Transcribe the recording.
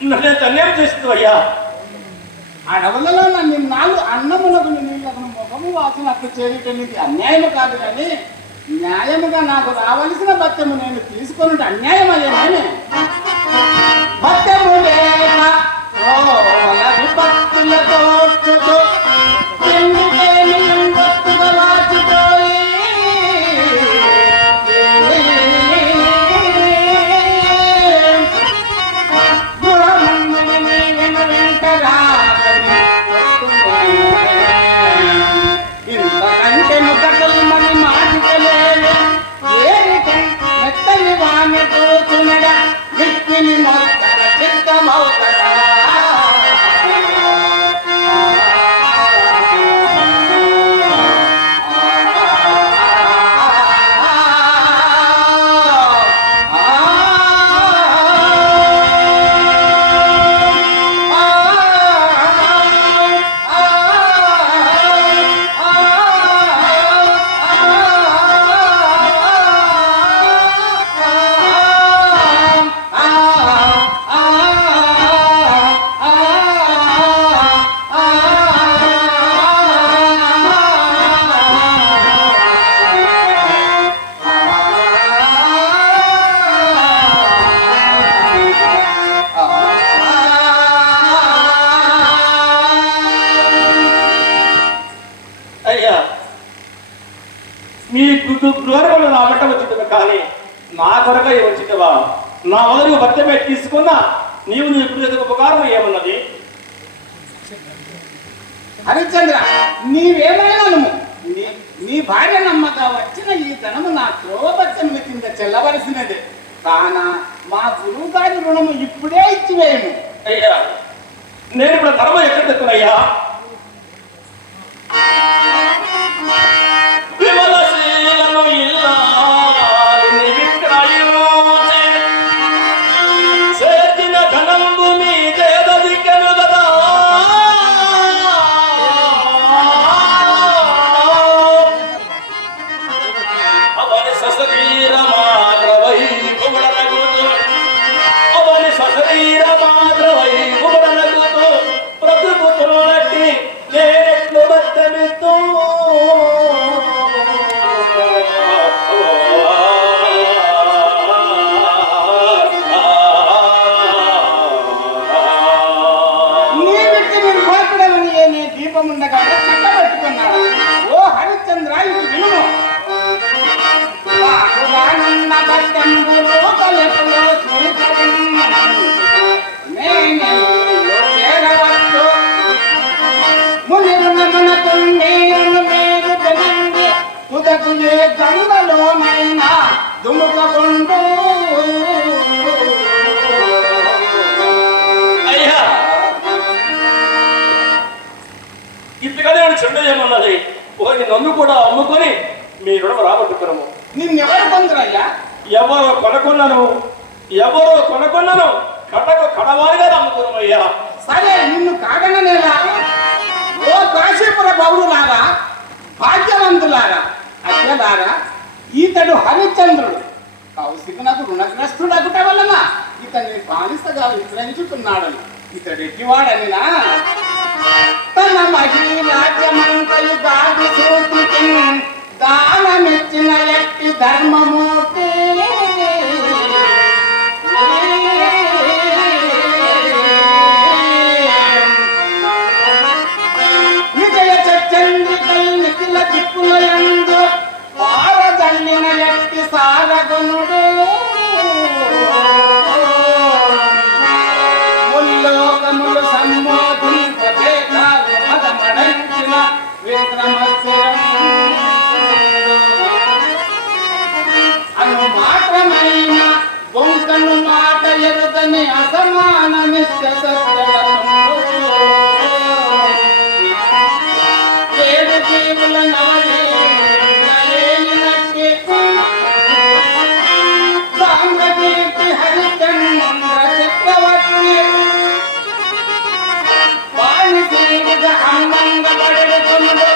నన్ను అన్యాయం చేస్తుంది అయ్యా. అడవులలో నన్ను నాలుగు అన్నములకు నీళ్ళకు ముఖము వాసినట్టు చేయటం నీకు అన్యాయం కాదు కానీ న్యాయముగా నాకు రావలసిన భత్యము నేను తీసుకున్నట్టు అన్యాయం అయ్యానే. భత్యము లేక భక్తులతో గృహంలో నా వెంట వచ్చింది కానీ నా కొరకై వచ్చిందివా? నా మొదలు భర్తమే తీసుకున్నా నీవు నీ ఇప్పుడు ఉపకారం ఏమన్నది? హరిశ్చంద్ర, నీవేమైనా నీ భార్య నమ్మక వచ్చిన ఈ ధనము నా ధ్రువభత్యముల కింద చెల్లవలసినదే కాన మా గురువు గారి రుణము ఇప్పుడే ఇచ్చివేయము. అయ్యా, నేను ఇప్పుడు ధర్మం ఎక్కడ తెక్కునయ్యా? విమలశీలను ఇల్లాలిని విక్రయించి చేసిన ధనంబు మీదేదదికెను గదా. అవని సశరీర మాత్రవై భువనగుతు అవని సశరీర మాత్రవై భువనగుతు ప్రతిపుతునట్టి నేనెట్లు బద్దమిస్తూ దీపముండగా చక్కబెట్టుకున్నాడు. ఓ హరిశ్చంద్ర, ఇది విను. గంగలోనైనా దుముకకుంటూ అయ్యా, ఇంతగానే చెడ్డ ఏమన్నది? పోయి నన్ను కూడా అమ్ముకొని మీ రుణం రాబట్టుకున్నాము. నిన్నెవరు పొందరయ్యా? ఎవరో కొనుక్కున్నాను కటకు కడవారిగా అమ్ముకున్నామయ్యా. సరే, నిన్ను కాగననేలా? ఓ కాశీపుర పౌరులారా, భాగ్యవంతులారా, అయ్యలారా, ఈతడు హరిశ్చంద్రుడు కౌశికునకు రుణగ్రస్తుడగుట వలన ఇతన్ని బానిసగా విక్రయించుతున్నాడని. ఇతడు ఎట్టివాడనినా తన మహిళాజ్యమంతయు గాడి సూతికి దానమిచ్చిన ఎట్టి ధర్మమూర్తి విజయ చంద్రికల్ నిఖిల దిక్కులయందు పారదల్లిన ఎట్టి సారగుణుడు ముల్లోకములు సమ్మోదింపేదాలు మదమడంచిన విక్రమశిరం అను మాత్రమైన బొంకను మాట ఎరుగని అసమాన నిత్య సత్యవతములు ఏడు జీవుల నవలేనట్టి సాంగకీర్తి హరిచంద్ర చక్రవర్తి వాణి తీరుగా అందంగా పడుకున్నాడు.